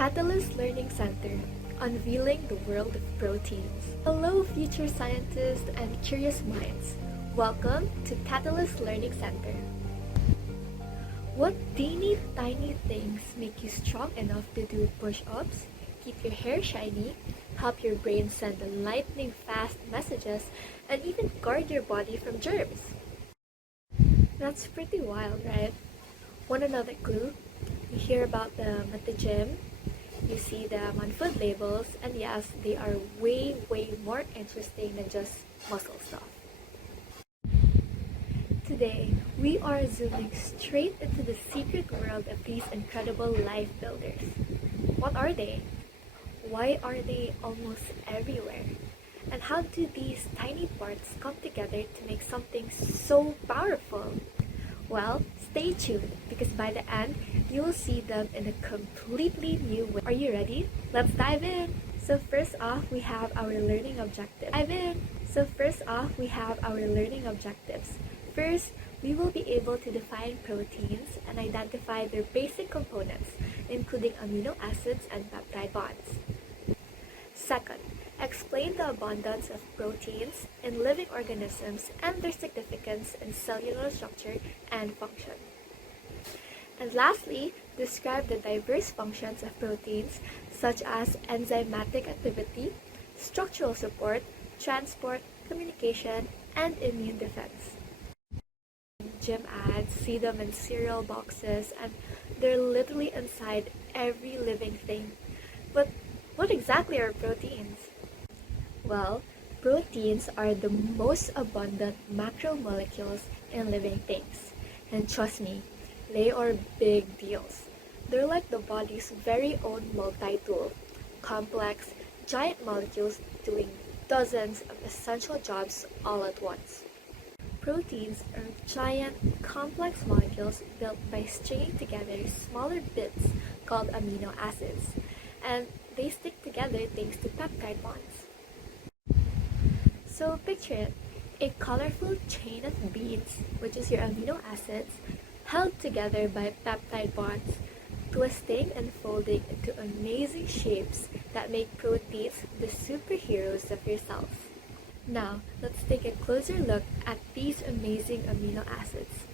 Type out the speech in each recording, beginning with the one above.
Catalyst Learning Center, unveiling the world of proteins. Hello, future scientists and curious minds. Welcome to Catalyst Learning Center. What teeny tiny things make you strong enough to do push-ups, keep your hair shiny, help your brain send lightning fast messages, and even guard your body from germs? That's pretty wild, right? Want another clue? You hear about them at the gym, you see them on food labels, and yes, they are way more interesting than just muscle stuff. Today, we are zooming straight into the secret world of these incredible life builders. What are they? Why are they almost everywhere? And how do these tiny parts come together to make something so powerful? Well, stay tuned because by the end, you will see them in a completely new way. Are you ready? Let's dive in! So first off, we have our learning objectives. First, we will be able to define proteins and identify their basic components, including amino acids and peptide bonds. Second, explain the abundance of proteins in living organisms and their significance in cellular structure and function. And lastly, describe the diverse functions of proteins such as enzymatic activity, structural support, transport, communication, and immune defense. Gym ads, see them in cereal boxes, and they're literally inside every living thing. But what exactly are proteins? Well, proteins are the most abundant macromolecules in living things. And trust me, they are big deals. They're like the body's very own multi-tool, complex, giant molecules doing dozens of essential jobs all at once. Proteins are giant, complex molecules built by stringing together smaller bits called amino acids, and they stick together thanks to peptide bonds. So picture it, a colorful chain of beads, which is your amino acids, held together by peptide bonds, twisting and folding into amazing shapes that make proteins the superheroes of your cells. Now, let's take a closer look at these amazing amino acids.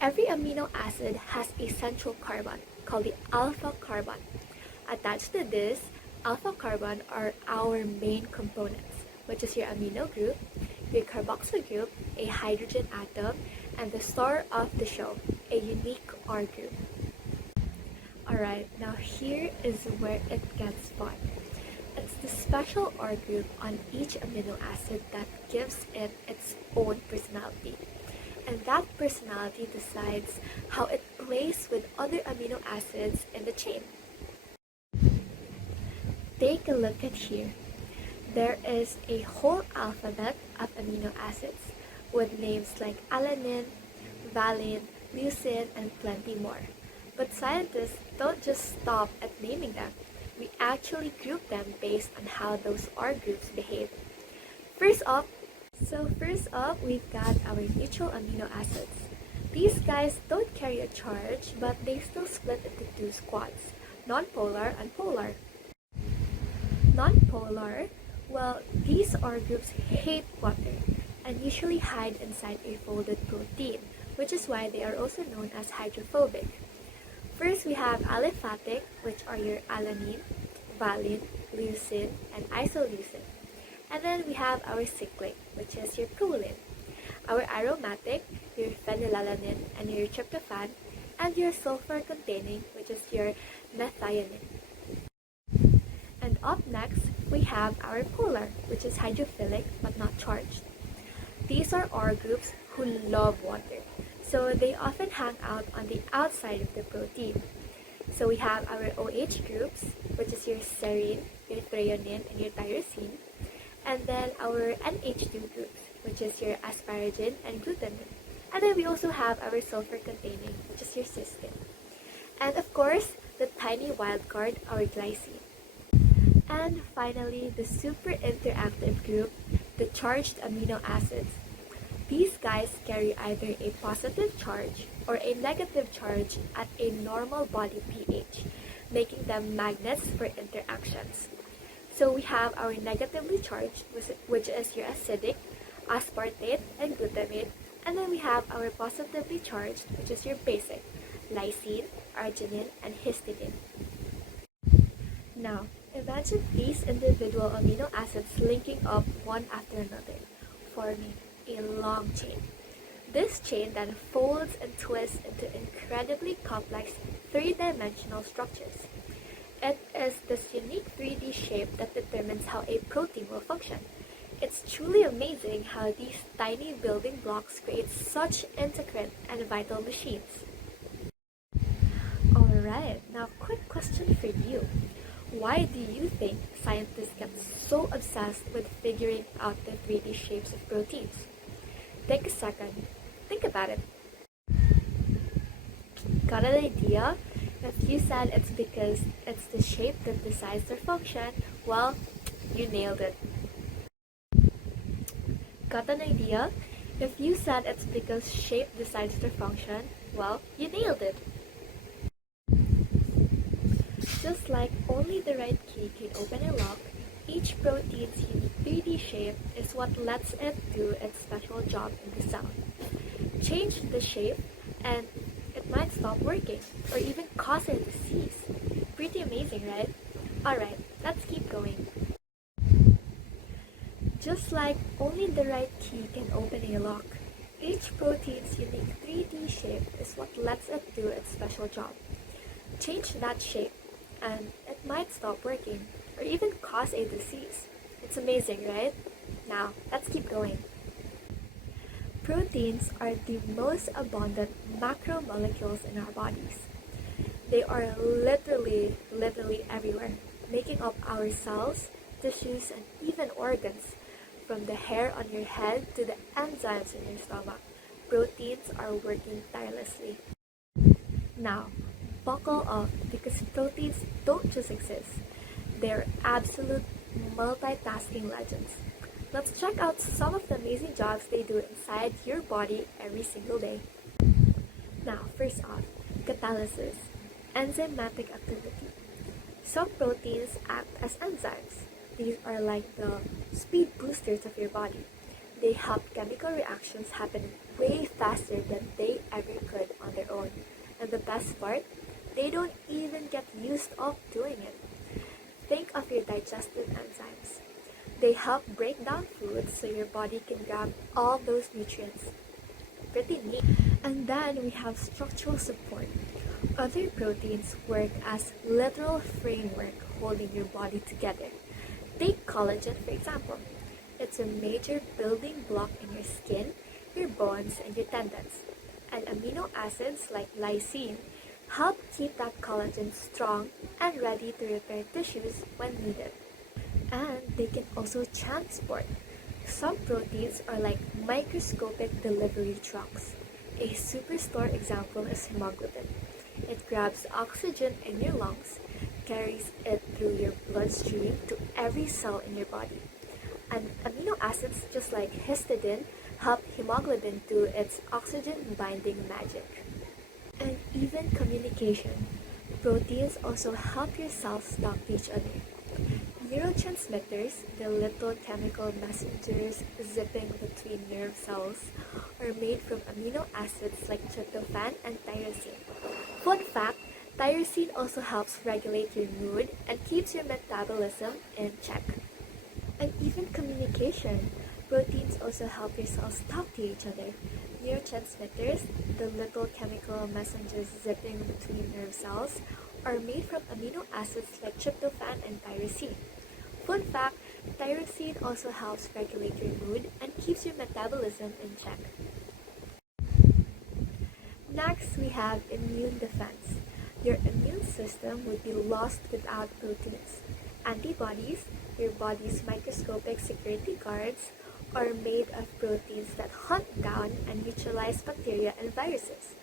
Every amino acid has a central carbon called the alpha carbon. Attached to this alpha carbon are our main components, which is your amino group, your carboxyl group, a hydrogen atom, and the star of the show, a unique R group. Alright, now here is where it gets fun. It's the special R group on each amino acid that gives it its own personality. And that personality decides how it plays with other amino acids in the chain. Take a look at here. There is a whole alphabet of amino acids with names like alanine, valine, leucine, and plenty more. But scientists don't just stop at naming them. We actually group them based on how those R groups behave. First up, we've got our neutral amino acids. These guys don't carry a charge, but they still split into two squads, nonpolar and polar. Nonpolar, well, these R groups hate water and usually hide inside a folded protein, which is why they are also known as hydrophobic. First, we have aliphatic, which are your alanine, valine, leucine, and isoleucine. And then we have our cyclic, which is your proline. Our aromatic, your phenylalanine and your tryptophan, and your sulfur-containing, which is your methionine. And up next, we have our polar, which is hydrophilic but not charged. These are R groups who love water, so they often hang out on the outside of the protein. So we have our OH groups, which is your serine, your threonine, and your tyrosine. And then our NH2 groups, which is your asparagine and glutamine. And then we also have our sulfur-containing, which is your cysteine. And of course, the tiny wildcard, our glycine. And finally, the super interactive group, the charged amino acids. These guys carry either a positive charge or a negative charge at a normal body pH, making them magnets for interactions. So we have our negatively charged, which is your acidic, aspartate, and glutamate. And then we have our positively charged, which is your basic, lysine, arginine, and histidine. Now, imagine these individual amino acids linking up one after another, forming a long chain. This chain then folds and twists into incredibly complex three-dimensional structures. It is this unique 3D shape that determines how a protein will function. It's truly amazing how these tiny building blocks create such intricate and vital machines. Alright, now quick question for you. Why do you think scientists get so obsessed with figuring out the 3D shapes of proteins? Take a second. Think about it. Got an idea? If you said it's because it's the shape that decides their function, well, you nailed it. Got an idea? If you said it's because shape decides their function, well, you nailed it. Just like only the right key can open a lock, each protein's unique 3D shape is what lets it do its special job in the cell. Change the shape and it might stop working or even cause a disease. Pretty amazing, right? Alright, let's keep going. Just like only the right key can open a lock, each protein's unique 3D shape is what lets it do its special job. Change that shape and it might stop working or even cause a disease. It's amazing, right? Now, let's keep going. Proteins are the most abundant macromolecules in our bodies. They are literally everywhere, making up our cells, tissues, and even organs. From the hair on your head to the enzymes in your stomach, proteins are working tirelessly. Now, buckle up because proteins don't just exist. They're absolute multitasking legends. Let's check out some of the amazing jobs they do inside your body every single day. Now, first off, catalysis, enzymatic activity. Some proteins act as enzymes. These are like the speed boosters of your body. They help chemical reactions happen way faster than they ever could on their own. And the best part, they don't even get used up doing it. Think of your digestive enzymes. They help break down foods so your body can grab all those nutrients. Pretty neat. And then we have structural support. Other proteins work as literal framework holding your body together. Take collagen, for example. It's a major building block in your skin, your bones, and your tendons. And amino acids like lysine help keep that collagen strong and ready to repair tissues when needed. And they can also transport. Some proteins are like microscopic delivery trucks. A superstore example is hemoglobin. It grabs oxygen in your lungs, carries it through your bloodstream to every cell in your body. And amino acids, just like histidine, help hemoglobin do its oxygen binding magic. And even communication. Proteins also help your cells talk to each other. Neurotransmitters, the little chemical messengers zipping between nerve cells, are made from amino acids like tryptophan and tyrosine. Fun fact, tyrosine also helps regulate your mood and keeps your metabolism in check. And even communication. Proteins also help your cells talk to each other. Neurotransmitters, the little chemical messengers zipping between nerve cells, are made from amino acids like tryptophan and tyrosine. Fun fact, tyrosine also helps regulate your mood and keeps your metabolism in check. Next, we have immune defense. Your immune system would be lost without proteins. Antibodies, your body's microscopic security guards, are made of proteins that hunt down and neutralize bacteria and viruses.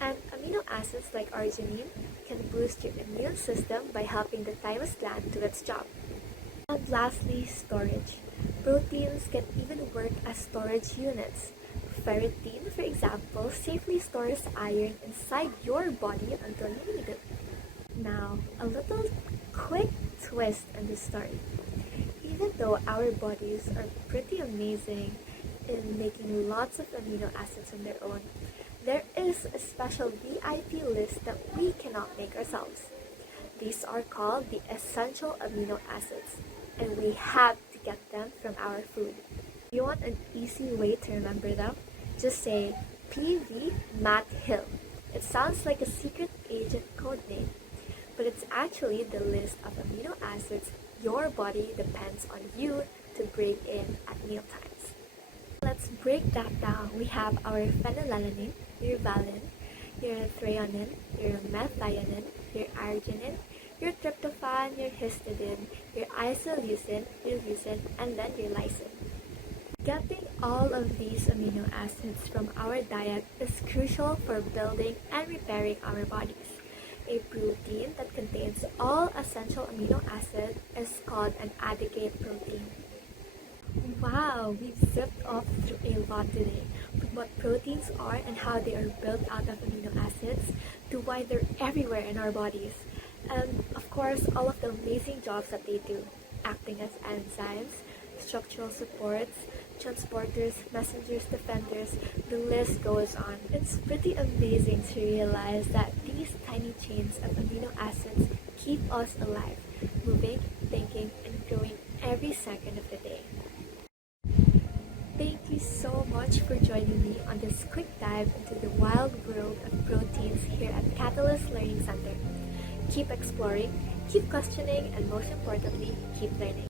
And amino acids like arginine can boost your immune system by helping the thymus gland do its job. And lastly, storage. Proteins can even work as storage units. Ferritin, for example, safely stores iron inside your body until you need it. Now, a little quick twist in the story. Even though our bodies are pretty amazing in making lots of amino acids on their own, there is a special VIP list that we cannot make ourselves. These are called the essential amino acids, and we have to get them from our food. If you want an easy way to remember them, just say PV Matt Hill. It sounds like a secret agent code name, but it's actually the list of amino acids your body depends on you to bring in at mealtimes. Let's break that down. We have our phenylalanine, your valine, your threonine, your methionine, your arginine, your tryptophan, your histidine, your isoleucine, your leucine, and then your lysine. Getting all of these amino acids from our diet is crucial for building and repairing our bodies. A protein that contains all essential amino acids is called an adequate protein. Wow, we've zipped off through a lot today, from what proteins are and how they are built out of amino acids, to why they're everywhere in our bodies, and of course all of the amazing jobs that they do, acting as enzymes, structural supports, transporters, messengers, defenders, the list goes on. It's pretty amazing to realize that these tiny chains of amino acids keep us alive, moving, thinking, and growing every second of the day. Thank you so much for joining me on this quick dive into the wild world of proteins here at Catalyst Learning Center. Keep exploring, keep questioning, and most importantly, keep learning.